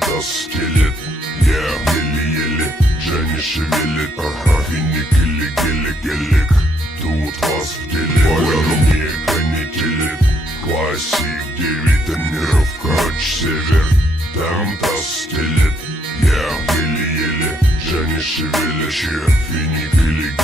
таз стелет. Еле-еле, Джанни шевелит. Финик или гелик. Тут вас в деле. Поляну канителит. Классик 9, тонировка север. Там таз стелет. Еле-еле, Джанни шевелит. Финик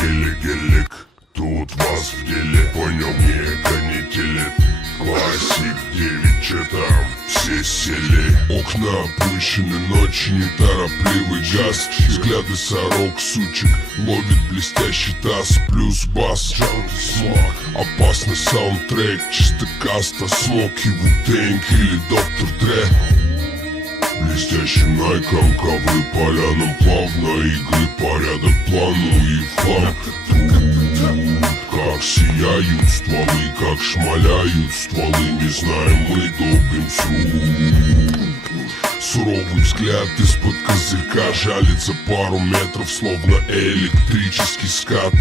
или гелик. Тут вас в деле. Понял, не канителит. Классик 9, че там? Все сели. Окна опущены, ночи неторопливый газ. Взгляды сорок, сучек, ловит блестящий таз. Плюс бас, джанки, смог. Опасный саундтрек, чисто каста. Смоки, Ву-Тэнг или Доктор Дре. Блестящим найком ковры полянам плавно. Игры, порядок, плану и в хлам. Как сияют стволы, как шмаляют стволы. Не знаем мы, долбим суд. Суровый взгляд из-под козырька жалится пару метров, словно электрический скат.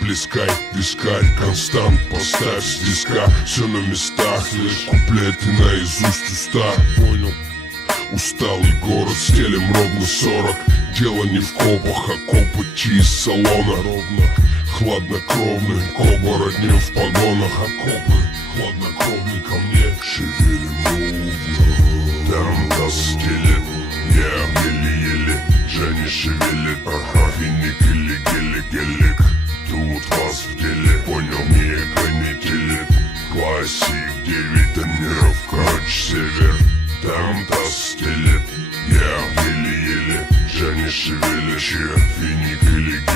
Плескай, вискарь, констант, поставь с диска. Все на местах, лишь куплеты наизусть уста. Понял. Усталый город, стелем ровно 40. Дело не в копах, а копоть из салона. Ровно, хладнокровный, коба роднем в погонах. А копы, хладнокровный ко мне. Шевелим ровно. Там таз стелет. Еле-еле, Джанни шевелит. Финик или гелик. Тут вас в деле. Понял, не канителит. Классик 9, тонировка север. Там таз стелет. Еле-еле, Джанни шевелит. Финик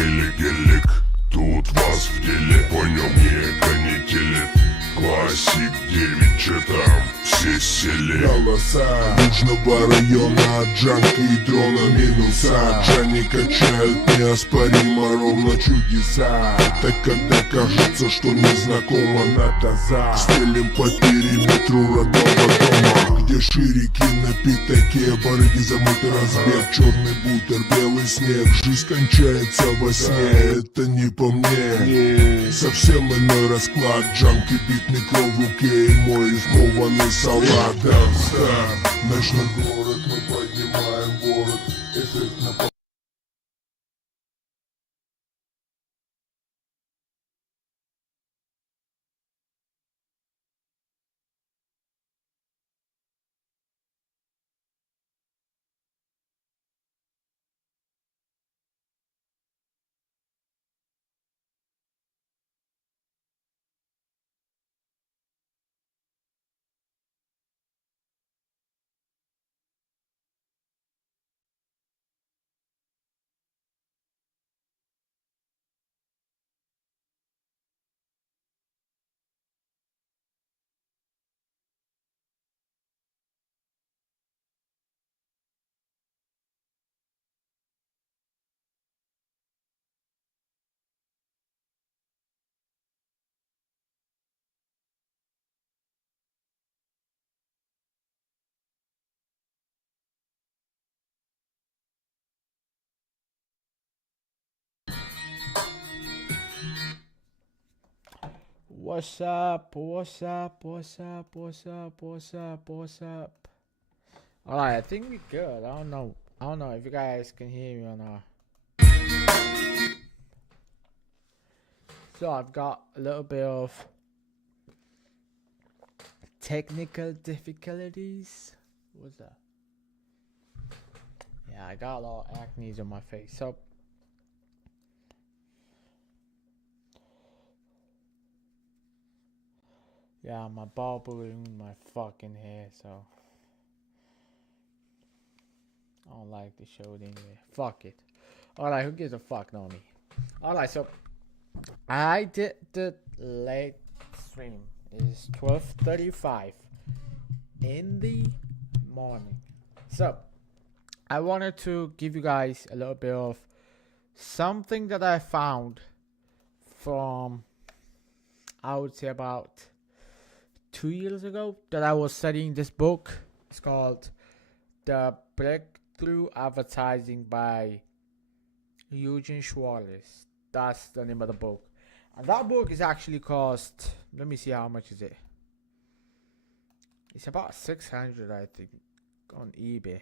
или гелик. Тут вас в деле. Понял, не канителит. Классик 9, че там? Все сели. Голоса Южного района от джанки и дрона минуса. Джанни качают неоспоримо ровно чудеса. Это когда кажется, что незнакомо на таза. Стелим по периметру родного дома, где ширики на пятаке, барыги замыты разбег. Черный бутер, белый снег, жизнь кончается во сне. Это не по мне, совсем иной расклад. Джанки бит, микро в руке и мой рифмованный салат. Ночной город, мы поднимаем город. Эффект на What's up? What's up? What's up? What's up? What's up? What's up? Alright, I think we good. I don't know if you guys can hear me or not. So I've got a little bit of technical difficulties. What's that? Yeah, I got a lot of acne on my face. So yeah, my ball balloon, my fucking hair, so I don't like to show it anyway. Fuck it. Alright, who gives a fuck, know me? Alright, so I did the late stream. It's 12:35 in the morning. So I wanted to give you guys a little bit of something that I found from, I would say, about 2 years ago, that I was studying this book. It's called The Breakthrough Advertising by Eugene Schwartz. That's the name of the book. And that book is actually cost, let me see how much is it. It's about 600, I think, on eBay.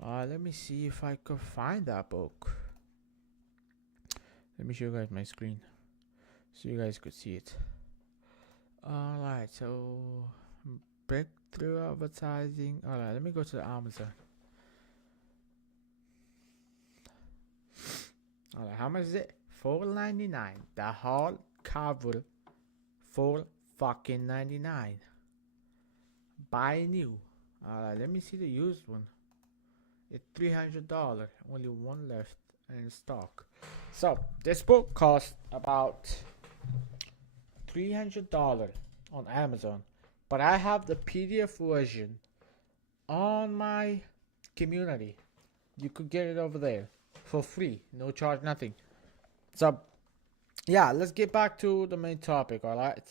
Let me see if I could find that book. Let me show you guys my screen so you guys could see it. Alright, so breakthrough advertising. Alright, let me go to Amazon. Alright, how much is it? $4.99. The hard cover, $4.99. Buy new. Alright, let me see the used one. It's $300. Only one left in stock. So this book cost about $300 on Amazon, but I have the PDF version on my community. You could get it over there for free, no charge, nothing. So yeah, let's get back to the main topic. All right,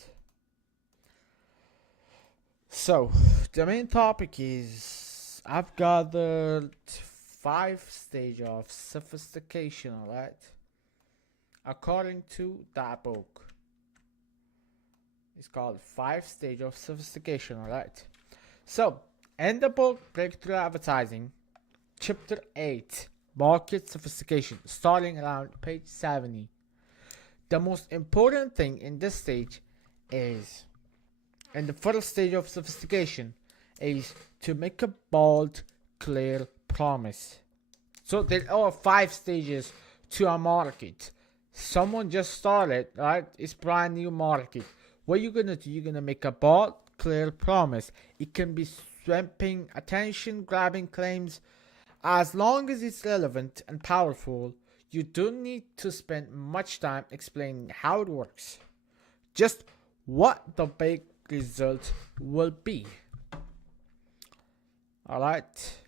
so the main topic is I've gathered 5 stages of sophistication. All right, according to that book. It's called 5 stages of sophistication. All right, so in the book Breakthrough Advertising, chapter 8, market sophistication, starting around page 70. The most important thing in this stage is, in the first stage of sophistication, is to make a bold, clear promise. So there are 5 stages to a market. Someone just started, right? It's brand new market. What you're gonna do, you're gonna make a bold, clear promise. It can be sweeping, attention grabbing claims. As long as it's relevant and powerful, you don't need to spend much time explaining how it works. Just what the big result will be. Alright.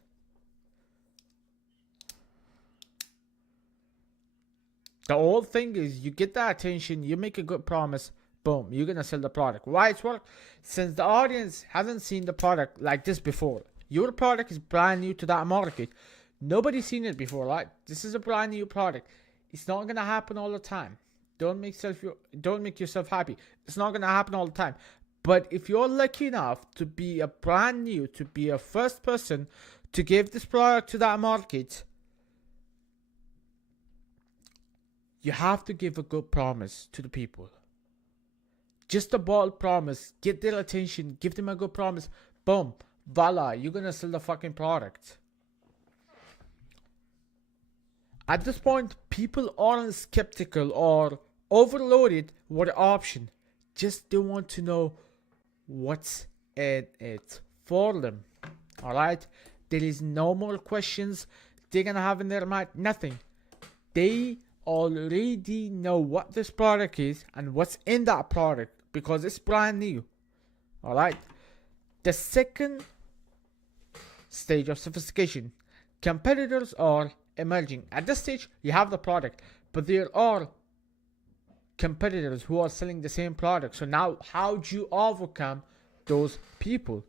The whole thing is you get the attention, you make a good promise, boom, you're gonna sell the product. Why it's work? Since the audience hasn't seen the product like this before. Your product is brand new to that market. Nobody's seen it before, right? This is a brand new product. It's not gonna happen all the time. Don't make yourself happy. It's not gonna happen all the time. But if you're lucky enough to be a brand new, to be a first person to give this product to that market, you have to give a good promise to the people. Just a bold promise. Get their attention. Give them a good promise. Boom. Voila. You're gonna sell the fucking product. At this point, people aren't skeptical or overloaded with the option. Just they want to know what's in it for them. Alright? There is no more questions they're gonna have in their mind. Nothing. They already know what this product is and what's in that product because it's brand new. Alright? The second stage of sophistication. Competitors are emerging. At this stage, you have the product, but there are competitors who are selling the same product. So now, how do you overcome those people?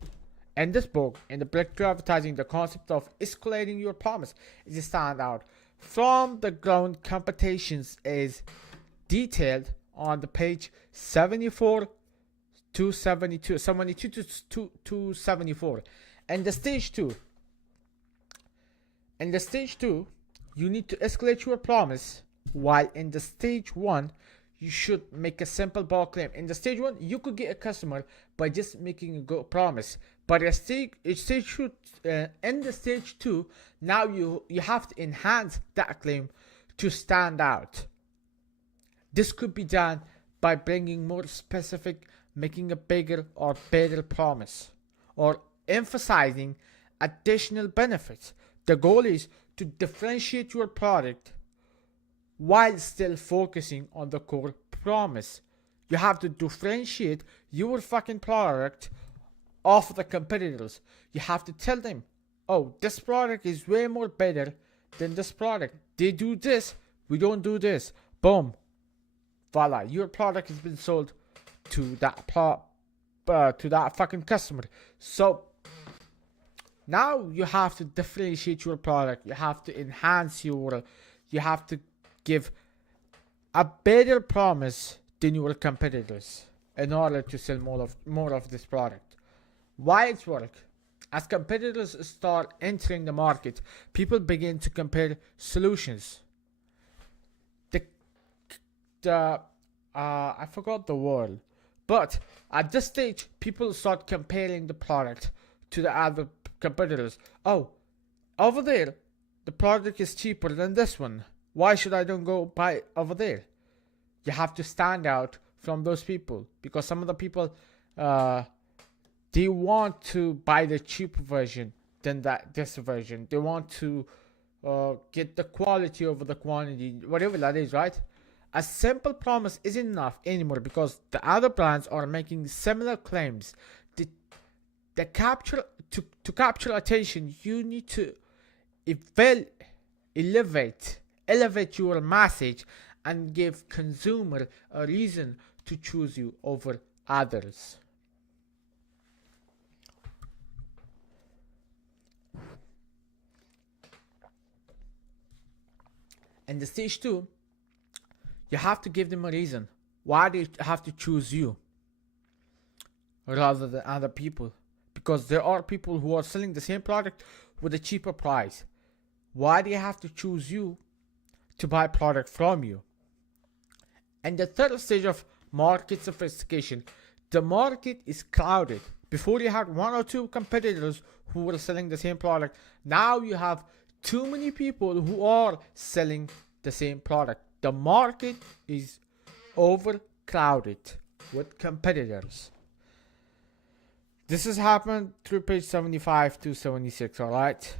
In this book, in the Breakthrough Advertising, the concept of escalating your promise is a standout. From the ground, competitions is detailed on the page 74 to 72, 72 to 74. And the stage 2. In the stage 2, you need to escalate your promise, while in the stage 1, you should make a simple bold claim. In the stage 1, you could get a customer by just making a good promise. But in the stage 2, now you have to enhance that claim to stand out. This could be done by bringing more specific, making a bigger or better promise, or emphasizing additional benefits. The goal is to differentiate your product while still focusing on the core promise. You have to differentiate your fucking product off the competitors. You have to tell them, oh, this product is way more better than this product. They do this, we don't do this. Boom. Voila, your product has been sold to that fucking customer. So now you have to differentiate your product. You have to enhance you have to give a better promise than your competitors in order to sell more of this product. Why it's work? As competitors start entering the market, people begin to compare solutions. The I forgot the word, but at this stage, people start comparing the product to the other competitors. Oh, over there, the product is cheaper than this one. Why should I don't go buy over there? You have to stand out from those people, because some of the people they want to buy the cheaper version than this version. They want to get the quality over the quantity, whatever that is, right? A simple promise isn't enough anymore, because the other brands are making similar claims. The capture to capture attention, you need to elevate your message and give consumer a reason to choose you over others. And the stage 2, you have to give them a reason why they have to choose you rather than other people, because there are people who are selling the same product with a cheaper price. Why do you have to choose you to buy product from you? And the third stage of market sophistication, the market is crowded. Before you had 1 or 2 competitors who were selling the same product. Now you have too many people who are selling the same product. The market is overcrowded with competitors. This has happened through page 75 to 76, alright?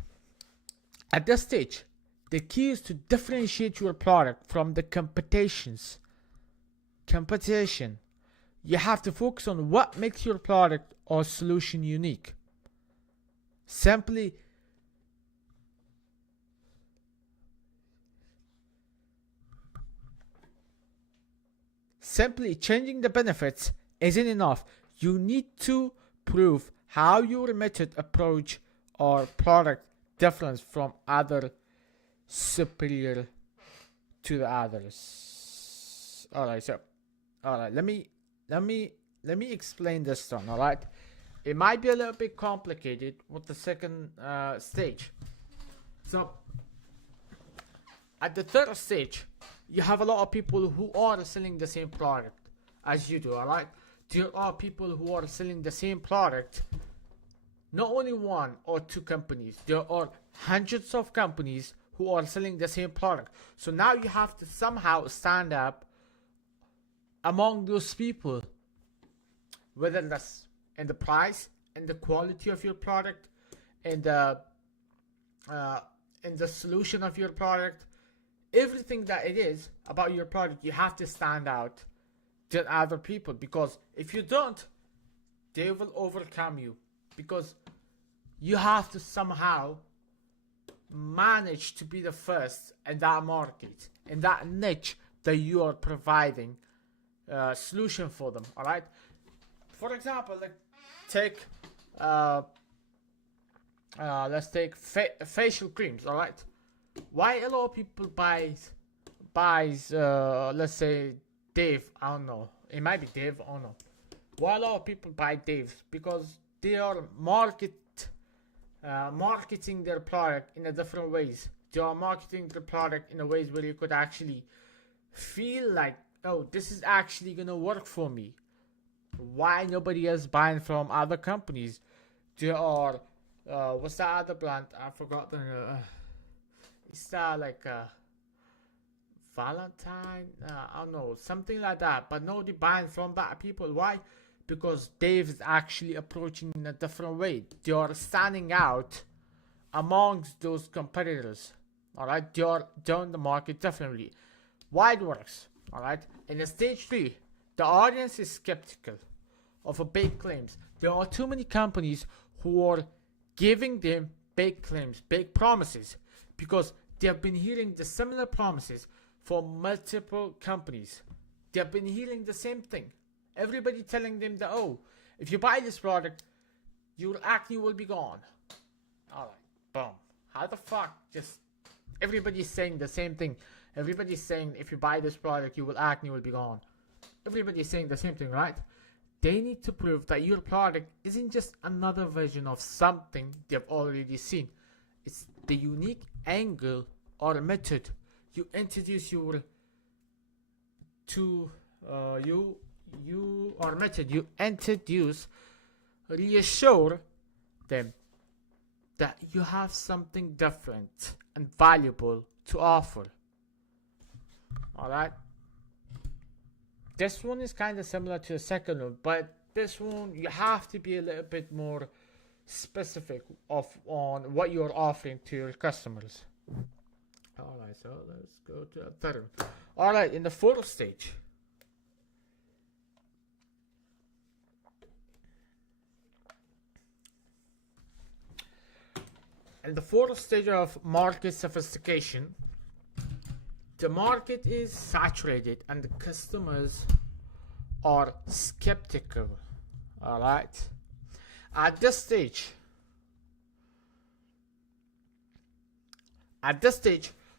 At this stage, the key is to differentiate your product from the competition. You have to focus on what makes your product or solution unique. Simply changing the benefits isn't enough. You need to prove how your method, approach, or product differs from other superior to the others. Alright, let me explain this one, alright? It might be a little bit complicated with the second stage. So, at the third stage, you have a lot of people who are selling the same product as you do, alright? There are people who are selling the same product, not only 1 or 2 companies. There are hundreds of companies who are selling the same product. So now you have to somehow stand up among those people, whether that's in the price and the quality of your product, and the solution of your product. Everything that it is about your product, you have to stand out than other people, because if you don't, they will overcome you, because you have to somehow manage to be the first in that market, in that niche that you are providing a solution for them. All right, for example, let's take facial creams. All right, why a lot of people buys let's say Dave, I don't know, it might be Dave, I don't know. Why a lot of people buy Dave's? Because they are marketing their product in a different ways. They are marketing their product in a ways where you could actually feel like, oh, this is actually gonna work for me. Why nobody is buying from other companies? There are what's that other brand? I forgot the it's that like Valentine, I don't know, something like that. But nobody buying from that people. Why? Because Dave is actually approaching in a different way. They are standing out amongst those competitors. Alright, they are doing the market differently. Why it works? Alright, in the stage 3, the audience is skeptical of a big claims. There are too many companies who are giving them big claims, big promises, because they have been hearing the similar promises for multiple companies. They have been hearing the same thing. Everybody telling them that, oh, if you buy this product, your acne will be gone. Alright, boom. How the fuck? Just everybody's saying the same thing. Everybody's saying if you buy this product, your acne will be gone. Everybody's saying the same thing, right? They need to prove that your product isn't just another version of something they've already seen. It's the unique angle or method you introduce your to you or method you introduce reassure them that you have something different and valuable to offer. Alright? This one is kind of similar to the second one, but this one you have to be a little bit more specific on what you're offering to your customers. Alright, so let's go to the third one. Alright, in the fourth stage. In the fourth stage of market sophistication, the market is saturated and the customers are skeptical. Alright? At this stage,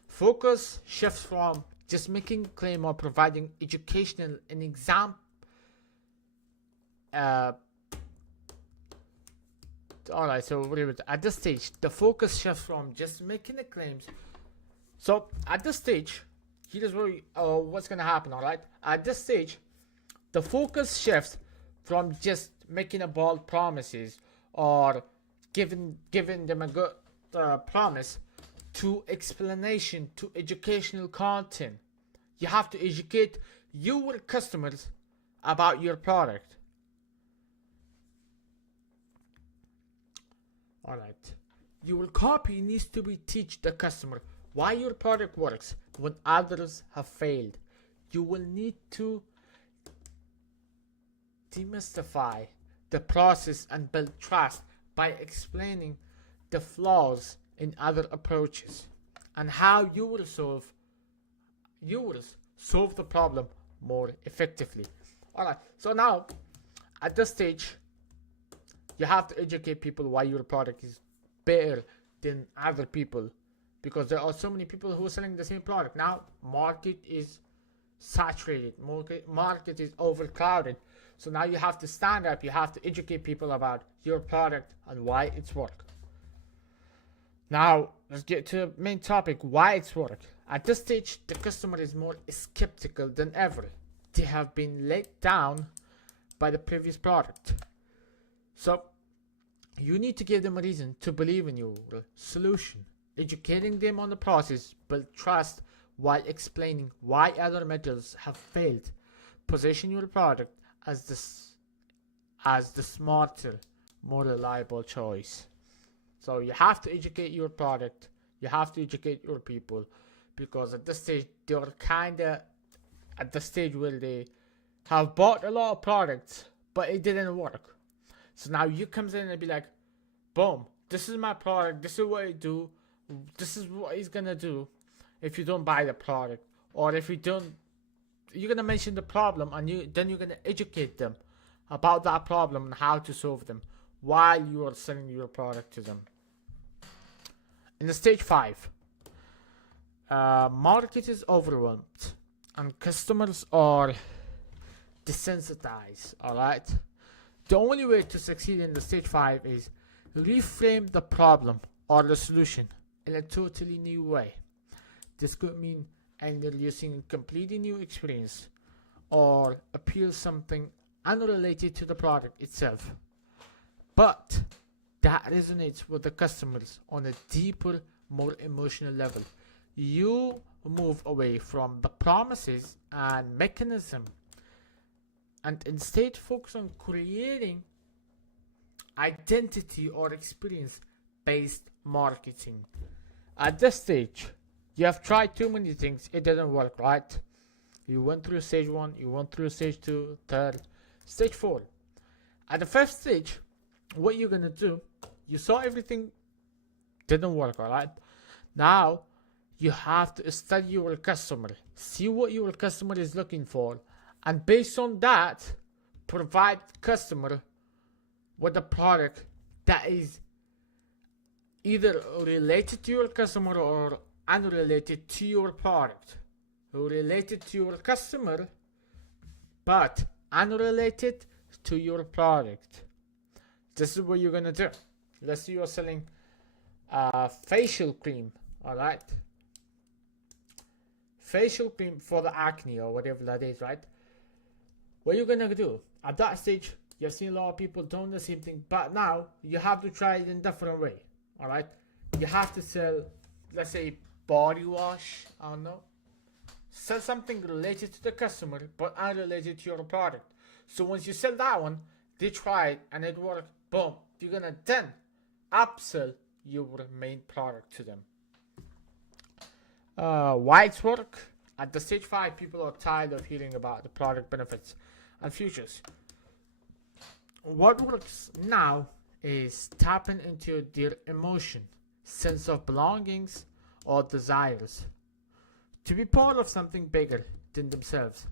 focus shifts from just making a claim or providing educational and exam. Alright, so at this stage, the focus shifts from just making the claims. So at this stage, here's what's gonna happen. Alright, at this stage, the focus shifts from just making a bold promises or giving them a good promise to explanation, to educational content. You have to educate your customers about your product. Alright. Your copy needs to be teach the customer why your product works when others have failed. You will need to demystify the process and build trust by explaining the flaws in other approaches and how you will solve the problem more effectively. Alright, so now at this stage you have to educate people why your product is better than other people, because there are so many people who are selling the same product. Now market is saturated, market is overcrowded. So now you have to stand up, you have to educate people about your product and why it's work. Now let's get to the main topic, why it's work. At this stage, the customer is more skeptical than ever. They have been let down by the previous product. So you need to give them a reason to believe in your solution. Educating them on the process, build trust while explaining why other methods have failed. Position your product as the smarter, more reliable choice. So you have to educate your product, you have to educate your people, because at this stage they're kinda at the stage where they have bought a lot of products but it didn't work. So now you comes in and be like, boom, this is my product, this is what I do, this is what he's gonna do if you don't buy the product, or if you don't, you're gonna mention the problem and then you're gonna educate them about that problem and how to solve them while you are selling your product to them. In the stage 5, market is overwhelmed and customers are desensitized. Alright, the only way to succeed in the stage 5 is reframe the problem or the solution in a totally new way. This could mean introducing a completely new experience or appeal something unrelated to the product itself, but that resonates with the customers on a deeper, more emotional level. You move away from the promises and mechanism and instead focus on creating identity or experience based marketing. At this stage, you have tried too many things, it didn't work, right? You went through stage 1, you went through stage 2, third, stage 4. At the first stage, what you're gonna do, you saw everything didn't work, alright? Now you have to study your customer, see what your customer is looking for, and based on that, provide customer with a product that is either related to your customer or unrelated to your product. Related to your customer, but unrelated to your product. This is what you're gonna do. Let's say you're selling facial cream, alright? Facial cream for the acne or whatever that is, right? What you're gonna do at that stage, you've seen a lot of people doing the same thing, but now you have to try it in a different way, alright? You have to sell, let's say, body wash, I don't know. Sell something related to the customer, but unrelated to your product. So once you sell that one, they try it and it works, boom, you're gonna then upsell your main product to them. Why it's work? At the stage 5, people are tired of hearing about the product benefits and futures. What works now is tapping into their emotion, sense of belongings or desires to be part of something bigger than themselves.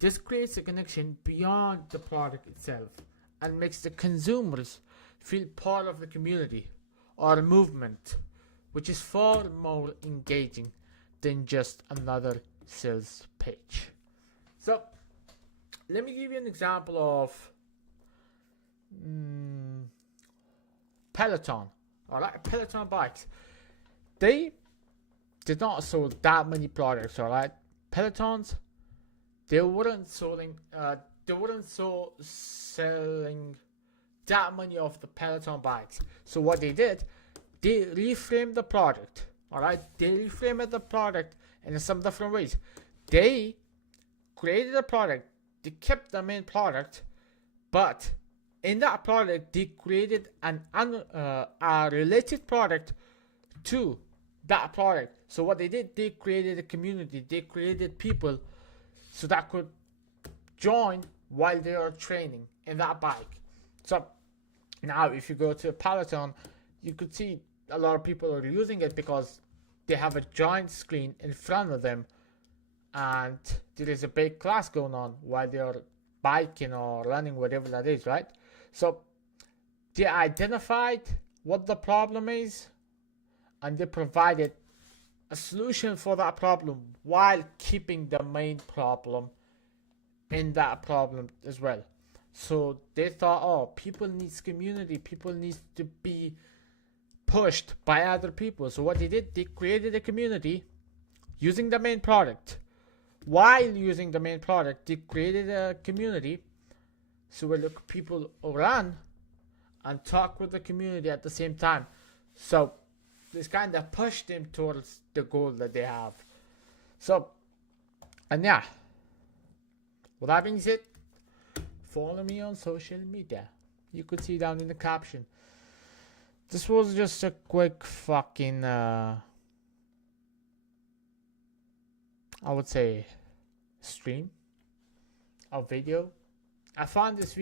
This creates a connection beyond the product itself and makes the consumers feel part of the community or a movement, which is far more engaging than just another sales page. So, let me give you an example of Peloton. Alright, Peloton bikes. They did not sell that many products, alright? Pelotons, they weren't selling that many of the Peloton bikes. So what they did, they reframed the product. Alright, they reframed the product in some different ways. They created a product, they kept the main product, but in that product they created a related product to that product. So what they did, they created a community, they created people so that could join while they are training in that bike. So now if you go to a Peloton, you could see a lot of people are using it because they have a giant screen in front of them and there is a big class going on while they are biking or running, whatever that is, right? So they identified what the problem is and they provided a solution for that problem while keeping the main problem in that problem as well. So they thought, oh, people needs community, people needs to be pushed by other people. So what they did, they created a community using the main product. While using the main product, they created a community so where people run and talk with the community at the same time. So this kind of pushed them towards the goal that they have. So, and yeah, with that being said, follow me on social media. You could see down in the caption. This was just a quick fucking, I would say, stream, a video. I found this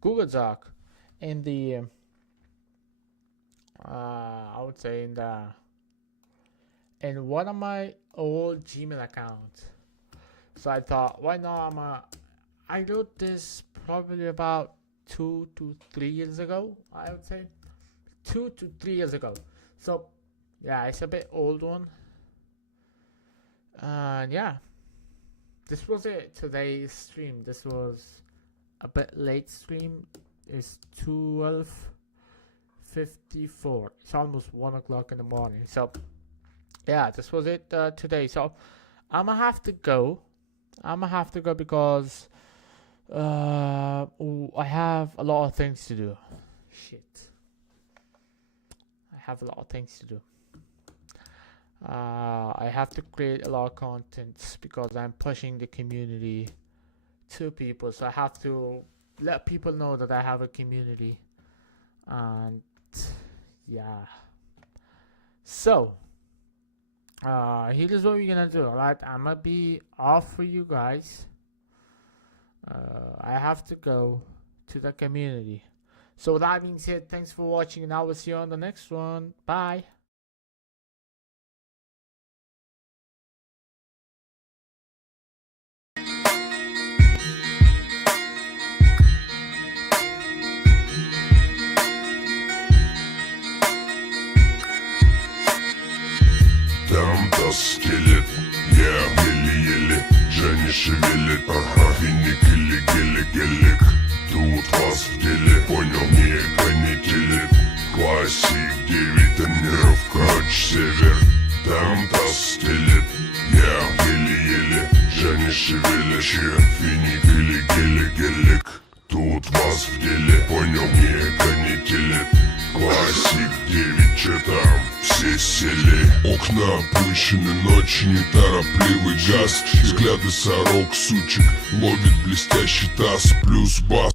Google Doc in the, I would say in one of my old Gmail accounts. So I thought, why not? I wrote this probably about 2 to 3 years ago, I would say. 2 to 3 years ago. So, yeah, it's a bit old one. And yeah, this was it, today's stream. This was a bit late stream. It's 12:54. It's almost 1 o'clock in the morning. So, yeah, this was it today. So, I'm gonna have to go. Because I have a lot of things to do. Shit. I have a lot of things to do. I have to create a lot of content because I'm pushing the community to people. So I have to let people know that I have a community. And yeah. So here's what we're gonna do, alright? I'm gonna be off for you guys. I have to go to the community. So with that being said, thanks for watching and I will see you on the next one. Bye. Там до скелет, я еле-еле Женя шевелит, финик или гелик. Тут вас в деле, понял, не телек. Классик 9, тонировка, север. Там таз стелет, я еле-еле. Женя шевелящая, финик или гелик. Тут вас в деле, понял, не телек. Классик 9, че там, все сели. Окна опущены, ночи неторопливый газ. Взгляды сорок, сучек, ловит блестящий таз плюс бас.